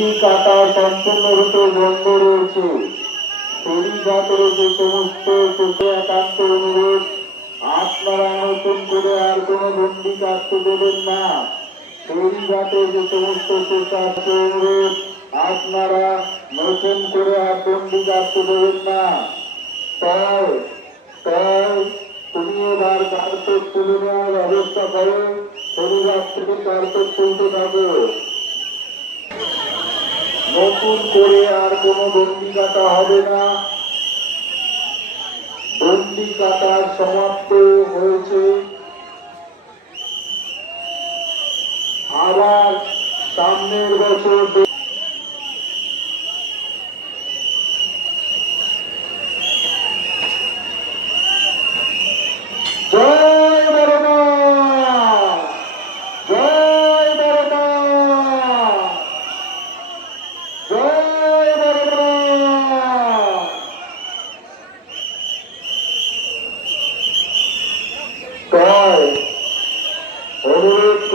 দণ্ডি কাটা সম্পূর্ণরূপে বন্ধ রয়েছে। ফেরিঘাটের যে সমস্ত চোখে একান্ত অনুরোধ, আপনারা নতুন করে আর কোনো দণ্ডি কাটতে দেবেন না। ফেরিঘাটে যে সমস্ত চোখে অনুরোধ, আপনারা নতুন করে আর দণ্ডি কাটতে দেবেন না। তাই তাই তুমি এবার কার্পেট তুলে নেওয়ার ব্যবস্থা করো। ফেরিঘাট থেকে কার্পেট তুলতে থাকো। নতুন করে আর কোনো দণ্ডি কাটা হবে না। দণ্ডি কাটা সমাপ্ত হয়েছে। আবার সামনের বছর জয় বড়মা, জয় বড়মা, জয় বড়মা। তাই অনুরোধ